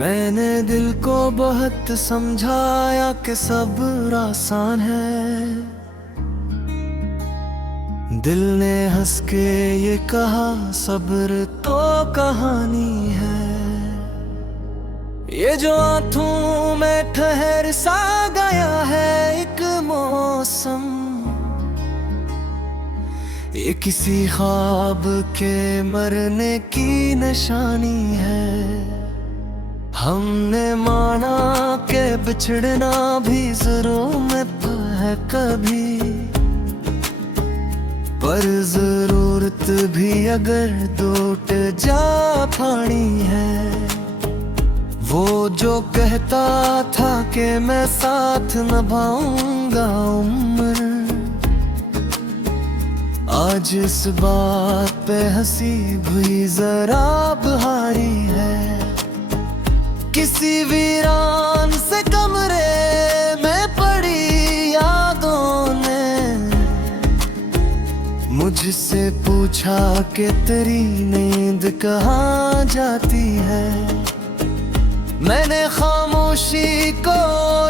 मैंने दिल को बहुत समझाया कि सब्र आसान है। दिल ने हंस के ये कहा सब्र तो कहानी है। ये जो आंखों में ठहर सा गया है एक मौसम, ये किसी ख्वाब के मरने की निशानी है। हमने माना के बिछड़ना भी ज़रूरत है कभी, पर जरूरत भी अगर टूट जा पानी है। वो जो कहता था कि मैं साथ निभाऊंगा उम्र, आज इस बात पे हंसी भी जरा भारी है। किसी वीरान से कमरे में पड़ी यादों ने मुझसे पूछा कि तेरी नींद कहाँ जाती है। मैंने खामोशी को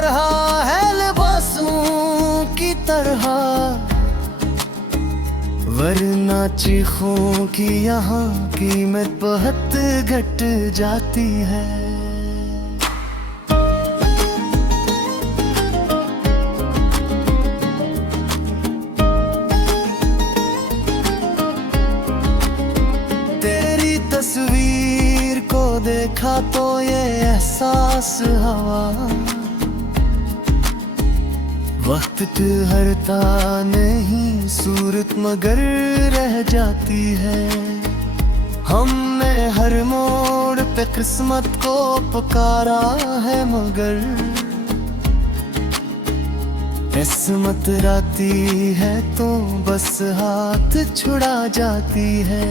रहा है लिबासों की तरह, वरना चीखों की यहाँ कीमत बहुत घट जाती है। तेरी तस्वीर को देखा तो ये एहसास हवा, वक्त ठहरता नहीं सूरत मगर रह जाती है। हमने हर मोड़ पे किस्मत को पुकारा है मगर किस्मत राती है तो बस हाथ छुड़ा जाती है।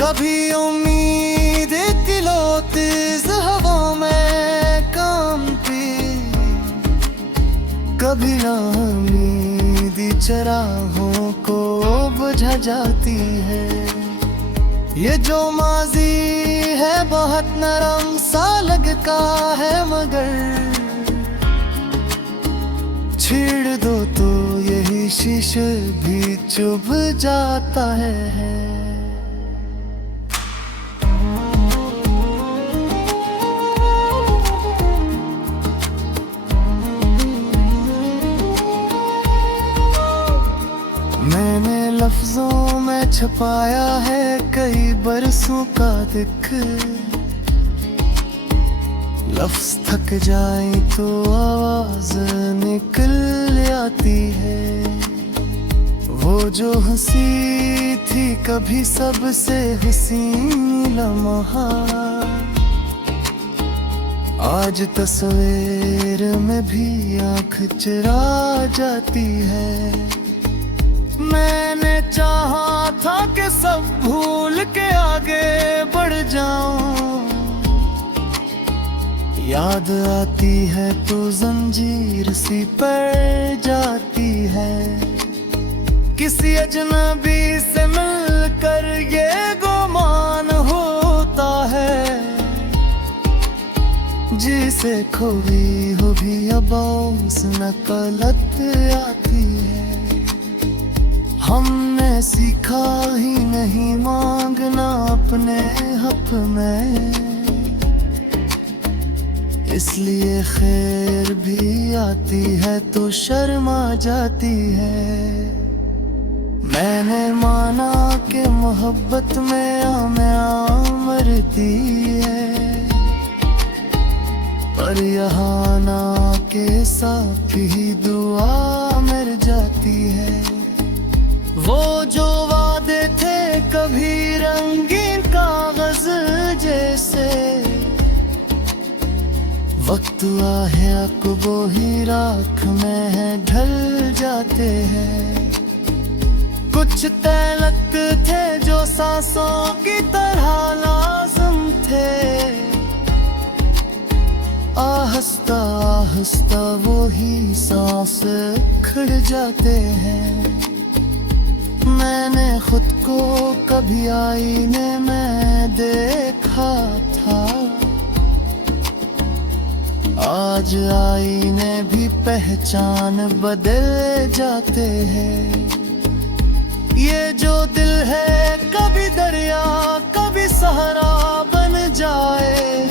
कभी उम्मीद किलो तेज हवा में कांपती, कभी नाउम्मीदी चराहों को बुझा जाती है। ये जो माजी है बहुत नरम सा लगता है मगर छेड़ दो तो यही शीशे भी चुभ जाता है। मैंने लफ्जों में छुपाया है कई बरसों का दिख, लफ्ज थक जाए तो आवाज निकल आती है। वो जो हंसी थी कभी सबसे हसीन लम्हा, आज तस्वीर में भी आँख चुरा जाती है। मैंने चाहा था कि सब भूल के आगे बढ़ जाऊं, याद आती है तो जंजीर सी पड़ जाती है। किसी अजनबी से मिलकर ये गुमान होता है, जिसे खोई हो भी अब उस नकलत आती है। हमने सीखा ही नहीं मांगना अपने हक में, इसलिए खैर भी आती है तो शर्मा जाती है। मैंने माना कि मोहब्बत में आमियां मरती है, पर यहाँ ना के साथ ही दुआ मर जाती है। वो जो वादे थे कभी रंगीन कागज जैसे, वक्त आहे वो ही राख में ढल जाते हैं। कुछ तलक थे जो सांसों की तरह लाज़िम थे, आहिस्ता आहिस्ता वो ही सांस खड़ जाते हैं। मैंने खुद को कभी आईने में देखा था, आज आईने भी पहचान बदल जाते हैं। ये जो दिल है कभी दरिया कभी सहारा बन जाए,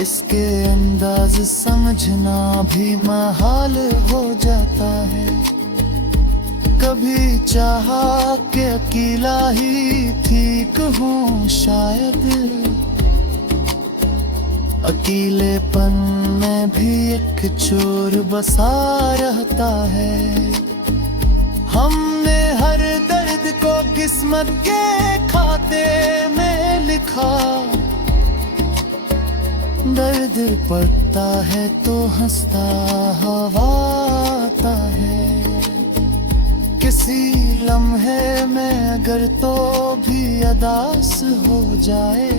इसके अंदाज समझना भी महाल हो जाता है। कभी चाहा कि अकेला ही ठीक हूँ शायद, अकेलेपन में भी एक चोर बसा रहता है। हमने हर दर्द को किस्मत के खाते में लिखा, दर्द पड़ता है तो हंसता हवा आता है। किसी लम्हे में अगर तो भी अदास हो जाए,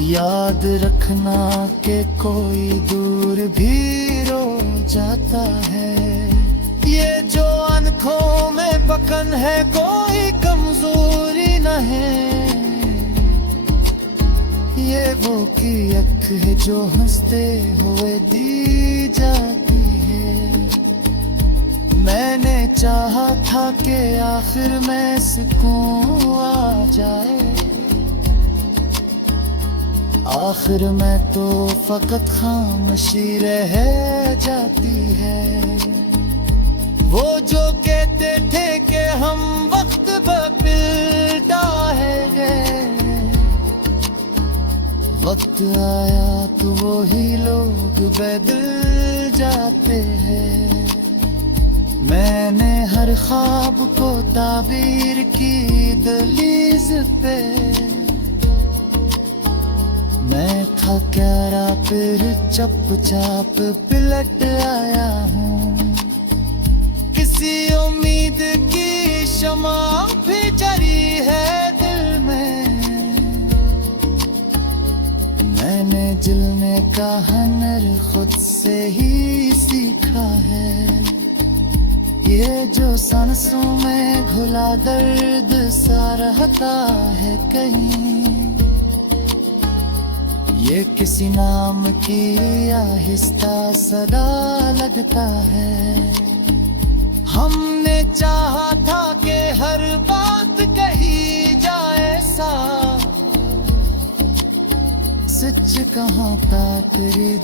याद रखना कि कोई दूर भी रो जाता है। ये जो आंखों में बकन है कोई कमजोरी न है, ये वो की अख है जो हंसते हुए दी जाती है। मैंने चाहा था कि आखिर में सुकून आ जाए, आखिर में तो फकत खामोशी रह जाती है। वो जो कहते थे कि हम वक्त बदलता है, वक्त आया तो वो ही लोग बदल जाते हैं। मैंने हर ख्वाब को ताबीर की दहलीज पे, मैं था क्यारा फिर चुपचाप पिलट आया हूँ। किसी उम्मीद की शमा भी जरी है दिल में, मैंने जलने का हुनर खुद से ही सीखा है। ये जो सांसों में घुला दर्द सा रहता है कहीं, ये किसी नाम की आहिस्ता सदा लगता है। हमने चाहा था कि हर बात कही जाए साफ, सच कहाँ था तेरी